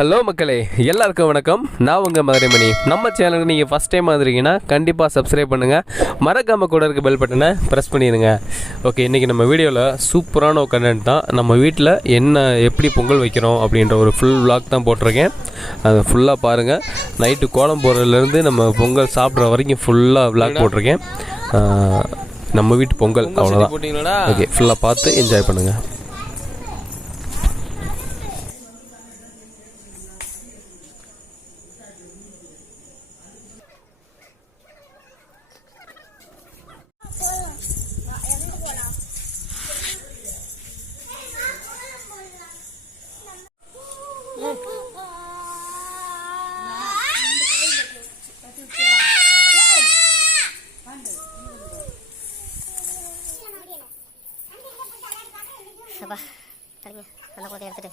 Hello மக்களே எல்லாருக்கும் வணக்கம். நான் உங்கள் மதுரைமணி. நம்ம சேனலுக்கு நீங்கள் ஃபஸ்ட் டைம் வந்துருக்கீங்கன்னா கண்டிப்பாக சப்ஸ்கிரைப் பண்ணுங்கள் மறக்காமல் கூட இருக்க பெல் பட்டனை ப்ரெஸ் பண்ணிடுங்க ஓகே இன்றைக்கி நம்ம வீடியோவில் சூப்பரான ஒரு கண்டென்ட் தான். நம்ம வீட்டில் என்ன எப்படி பொங்கல் வைக்கிறோம் அப்படின்ற ஒரு ஃபுல் vlog தான் போட்டிருக்கேன். அதை ஃபுல்லாக பாருங்கள் நைட்டு கோலம் போடுறதுலேருந்து நம்ம பொங்கல் சாப்பிட்ற வரைக்கும் ஃபுல்லாக vlog போட்டிருக்கேன். நம்ம வீட்டு பொங்கல் அவ்வளோதான் ஓகே ஃபுல்லாக பார்த்து என்ஜாய் பண்ணுங்கள் அப்பா சரிங்க நல்ல குழந்தைய எடுத்துட்டு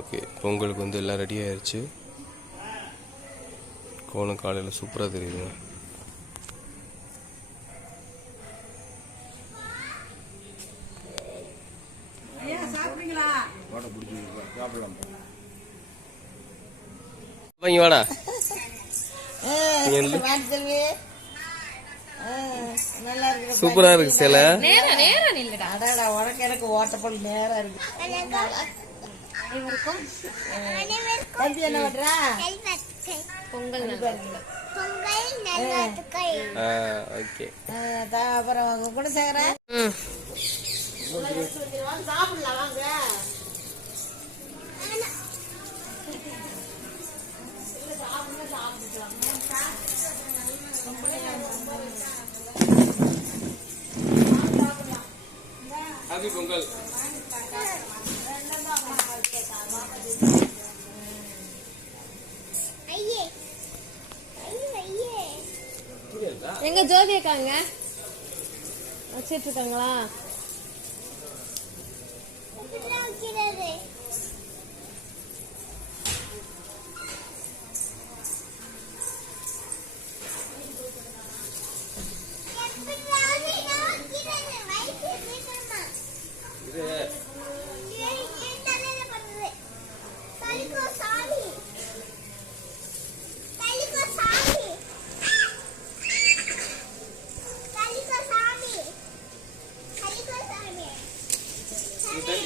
ஓகே பொங்கலுக்கு வந்து எல்லாம் ரெடி ஆயிடுச்சு கோலம் காலையில் சூப்பராக தெரியுதுங்க வாங்கி நில்லு. நல்லா இருக்குது சூப்பரா இருக்கு சில. உனக்கு எனக்கு ஓட்டப்பல் நேரம் இருக்கு. அனைவருக்கும் தம்பி என்ன பண்றா? ஹாப்பி பொங்கல். எங்க ஜோதி அக்காங்க வச்சிட்டு இருக்காங்களா?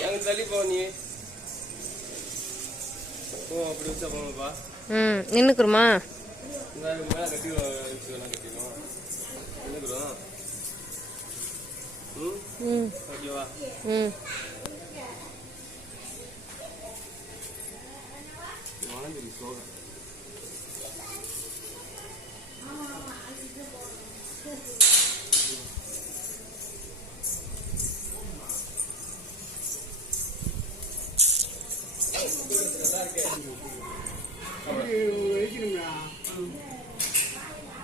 அங்க தள்ளி போ நீ. ஓ அப்படி வச்சா போங்கப்பா. ம் நின்னுக்குருமா? இந்த மேலே கட்டி வேணா கட்டிடும் என்னக்குறோம் ம் ம் ஓகேவா ம். வளர்ந்துருக்கு சோகம்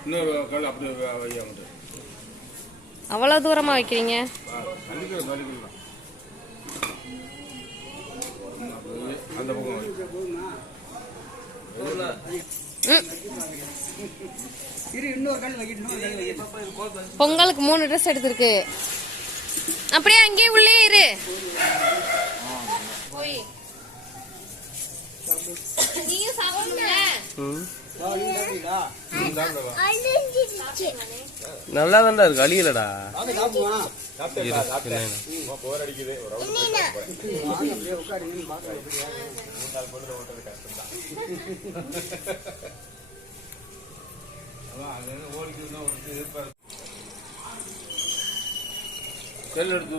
இன்னொரு கால் அப்படி வையா வந்து அவ்வளவு தூரமா வைக்கிறீங்க? பொங்கலுக்கு மூணு ட்ரெஸ் எடுத்திருக்கு. அப்படியே அங்கேயே உள்ளே இரு. போய். நீயும் சாப்பிடணும்ல? நல்லா தான்டா இருக்கு அழியலடா. செல் எடுத்து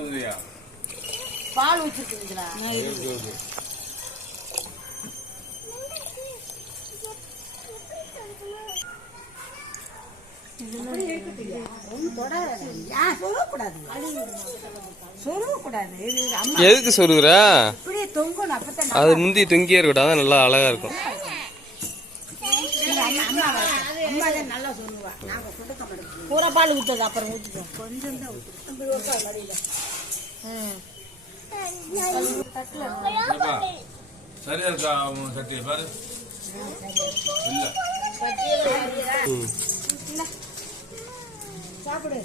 பால் ஊற்றிருக்குங்களா சொல்லக்கூடாது சொல்லக்கூடாது இது அம்மா எதுக்கு சொல்லுற? அது முந்தி தொங்கியே இருக்கட்டும். அதான் நல்லா அழகா இருக்கும். பூரா பால் ஊற்றுது அப்புறம் ஊற்றிட்டோம் கொஞ்சம் தான் ஊற்றுறோம் சரியா இருக்கா உன் பாரு சாப்பிடு.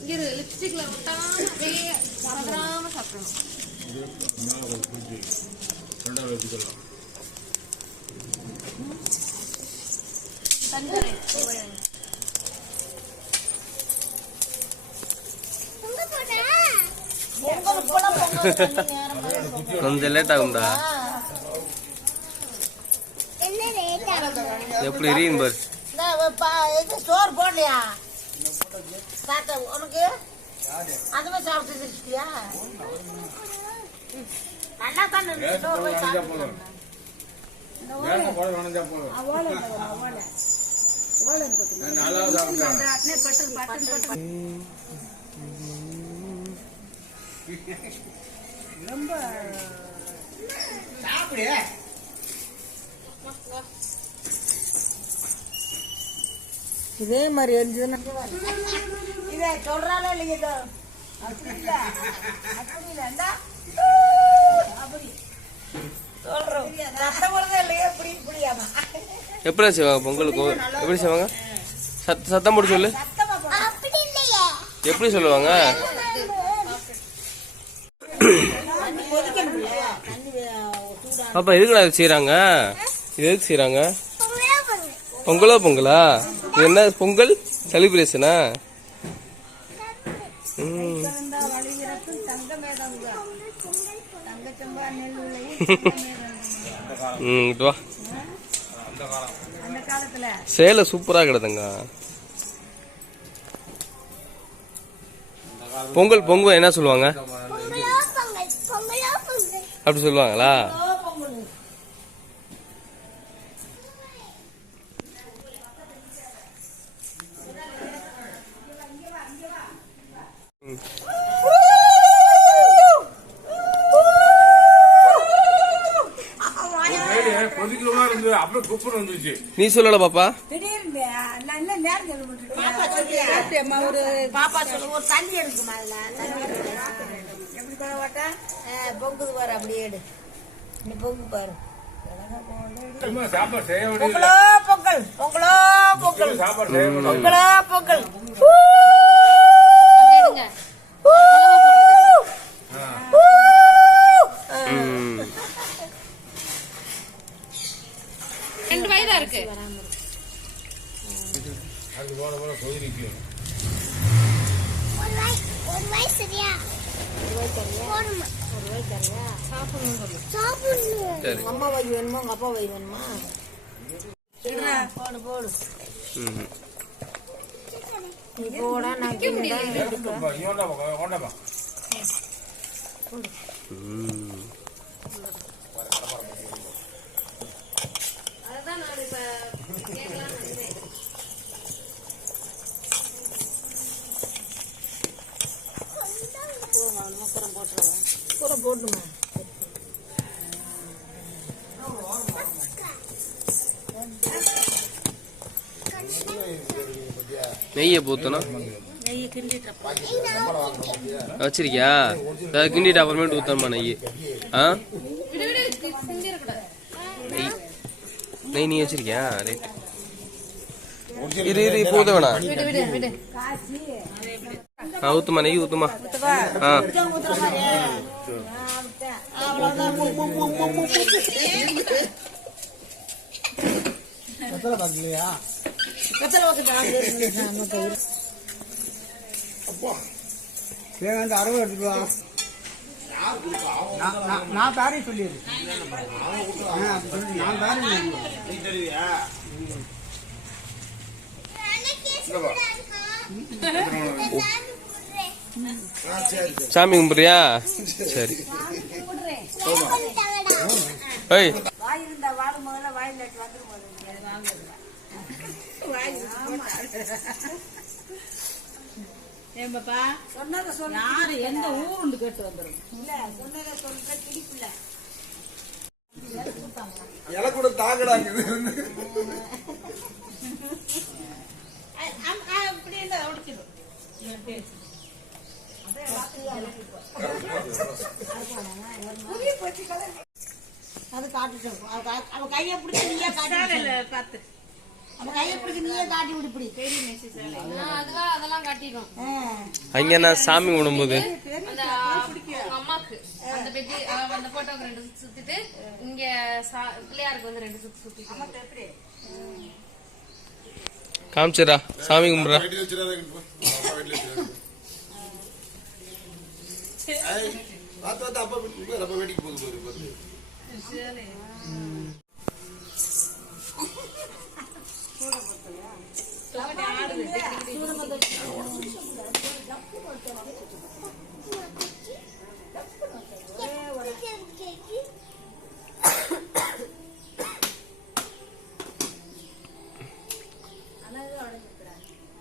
இங்க இரு லிப்ஸ்டிக்ல ஒட்டாம அப்படியே மறந்துடாம சாப்பிடணும். தண்ணி தரேன் கொஞ்சம் லேட் ஆகும்டா. எப்படி எரியும் பாரு இந்த பா- இது சோறு போடலையா? சாப்பிட்ட உனக்கு? அதுவே சாப்பிட்டு இருக்கியா நல்லா தான் இருந்துச்சு சோறு இதே மாதிரி இருந்ததுன்னா இதை சொல்றாலே இல்லைங்க இதோ. அப்படி இல்ல. அப்படி இல்ல. இந்தா. அப்படி. சொல்றோம். சத்தம் வருதா இல்லையா. இப்படி இப்படியாமா எப்படி செய்வாங்க பொங்கலுக்கு? எப்படி செய்வாங்க? சத் சத்தம் போட்டு சொல்லு. எப்படி சொல்லுவாங்க? சூடா பாப்பா எதுக்குடா இது செய்றாங்க? இது எதுக்கு செய்றாங்க? பொங்கலோ பொங்கலா? என்ன பொங்கல்? செலிப்ரேஷனா வா அந்த காலத்துல சேலை சூப்பரா கிடதுங்க பொங்கல் பொங்கல் என்ன சொல்லுவாங்க? அப்படி சொல்லுவாங்களா பொங்கல் சைடு கொதிக்கிறவா இருந்து அப்படியே குப்புன்னு வந்துருச்சு நீ சொல்லல பாப்பா? பாப்பா சொல்லு. ஒரு தண்ணி எடுக்குமா. எப்படி பண்ண மாட்டா பொங்குது பாரு அப்படியே எடு நீ பொங்கு பாரு. பொங்கலோ பொங்கல். பொங்கலோ பொங்கல். பொங்கலோ பொங்கல் அங்க எடுங்க ம் ரெண்டு வயதா இருக்கு அது போல போல கொதி நிற்கும் சரி அம்மா வை வேணுமா? உங்க அப்பா வை வேணுமா? போடு போடு. ம் நீ போடா நான் கிண்டுறேன். இவன்டாப்பா நெய்யை பூத்தணும். வச்சிருக்கியா? அதை கிண்டிட்டு அப்புறமேட்டு ஊத்தணுமா நெய் ஆ? நெய் நெய் நீ வச்சிருக்கியா? ரைட் இரு இரு இப்போ ஊத்த வேணாம். ஆ ஊத்துமா நெய் ஊத்துமா. ஆ. ஊத்துற மாதிரி அவ்வளவுதான் வெத்தலை வைக்கட்டா? எடுத்துட்டு வா. நான் நான்- சொல்லிடு. நான் தாரேன் சாமி கும்பிட்றியா? சரி. ஏய். வாய் சொன்னதை சொல்லு. யாரு எந்த ஊருண்டு கேட்டு வந்துரும். இல்ல சொன்னதை சொல்லிட்டு பிடிக்கல இலை கூட தாக்கடாங்க அப்படி இருந்தா உடைச்சிடும் அது காட்டுட்டோம் அவ கையை பிடிச்சி நீயே காட்டி அவ கையை பிடிச்சி நீயே காட்டி விடு இப்படி. அதுவா அதெல்லாம் காட்டிடும். அங்கே நான் சாமி உங்க அம்மாக்கு அந்த பெட்டி அந்த போட்டோக்கு ரெண்டு சுத்து சுத்திட்டு இங்க சா- பிள்ளையாருக்கு வந்து ரெண்டு சுத்து சுத்திட்டு காமிச்சிடா சாமி கும்பிட்றா. பார்த்து பார்த்து அப்பா வீட்டுக்கு அப்பா வீட்டுக்கு போக போகுது பார்த்து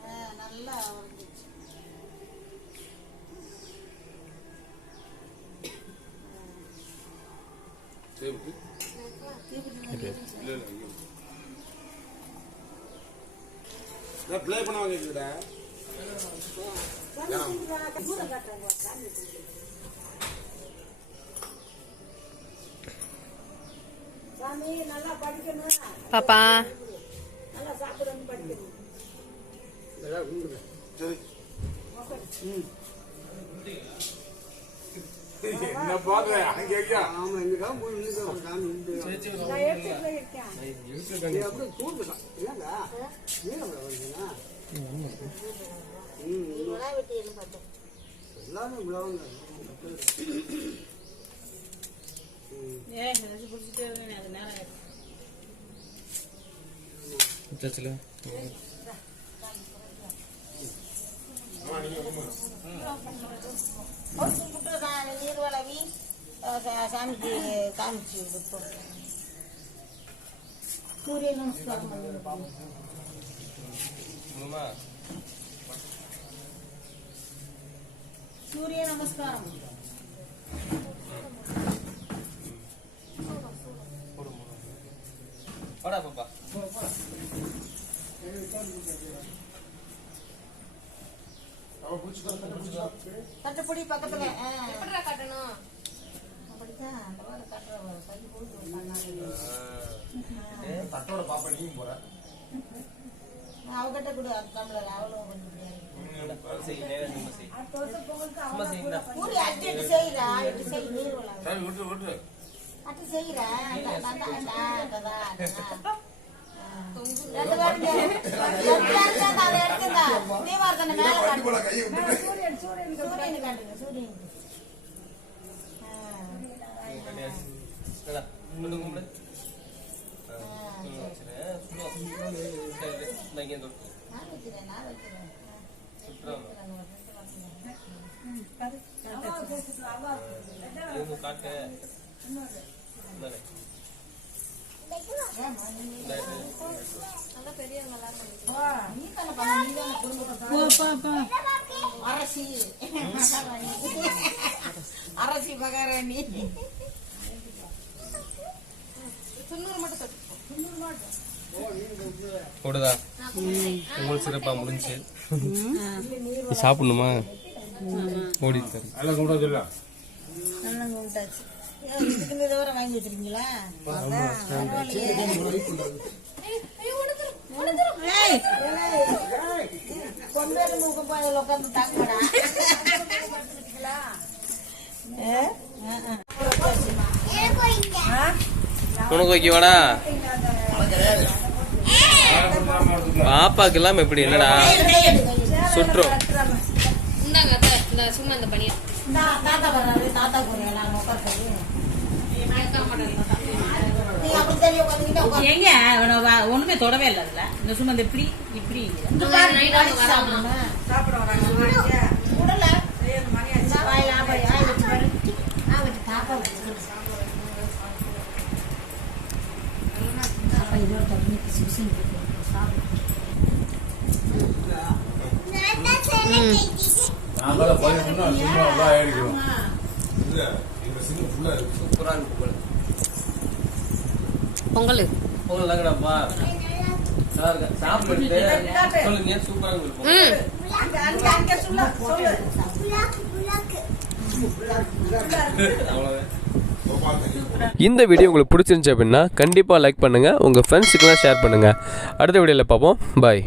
ஆ, நல்லா வந்துச்சு. சேவுக்கு இல்லை இல்லை நல்லா படிக்கணும். பாப்பா. நல்லா சாப்பிடணும் படிக்கணும். சரி. என்ன பார்க்குறேன் அங்கே ஐயா ஆமா போய் நின்னுக்கிறோம். நான் அப்படியே தூண்டுதான் நீங்க வந்தீங்களா ம் சாமிக்கு காமிச்சு சூரிய நமஸ்காரம் சூரிய நமஸ்காரம் வாடா பாப்பா தட்டுப்படி பக்கத்துல. எப்படிடா காட்டணும்? அப்படித்தான் பரவாயில்ல கட்டுற கை போட்டு கண்ணாடி தட்டோட பாப்பா நீங்க போற. அவகிட்ட கொடு தமிழர் அவளும் கொஞ்சம் பூரி அட்டு இட்டு செய்யறா இட்டு செய் நீர் அட்டு செய்யறா ரெண்டு அதை மேல சூரியன் சூரியன் காட்டுங்க சூரியன் வைக்கிறேன் நான் வைக்கிறேன் நீ தானே பண்ண நீ தானே குடும்பத்தை அரசி மகாராணி அரசி மகாராணி துண்ணூறு மட்டும் தொட்டு போடுதா உங்களுக்கு சிறப்பா முடிஞ்சு. சாப்பிடணுமா? ஓடி நல்லா கூட சொல்ல. வாங்கி வச்சிருக்கீங்களா? உட்காந்து தாக்கடா உனக்கு ஓகேவாடா? பாப்பாக்கு எல்லாம் எப்படி என்னடா? சுற்றும். சும்மா இந்த உட்காந்து எங்க ஒண்ணுமே தொடவே இல்ல அதுல. இந்த சும்மா இந்த இப்படி இப்படி. வராமா உடல வாயில் ஆபாய் ஆய் வச்சு பாரு ஆ வச்சு தாத்தா வச்சு அப்பா இதோட தண்ணி சுசிங் சும்மா தான் ஆயிடுக்கிறோம் இருக்கு இருக்கு பொங்கல். தாங்கடாப்பா நல்லா சாப்பிட்டு சொல்லுங்க இருக்கு இந்த வீடியோ உங்களுக்கு பிடிச்சிருந்துச்சு அப்படின்னா கண்டிப்பாக லைக் பண்ணுங்கள் உங்கள் ஃப்ரெண்ட்ஸுக்கெல்லாம் ஷேர் பண்ணுங்கள் அடுத்த வீடியோவில் பார்ப்போம். பாய்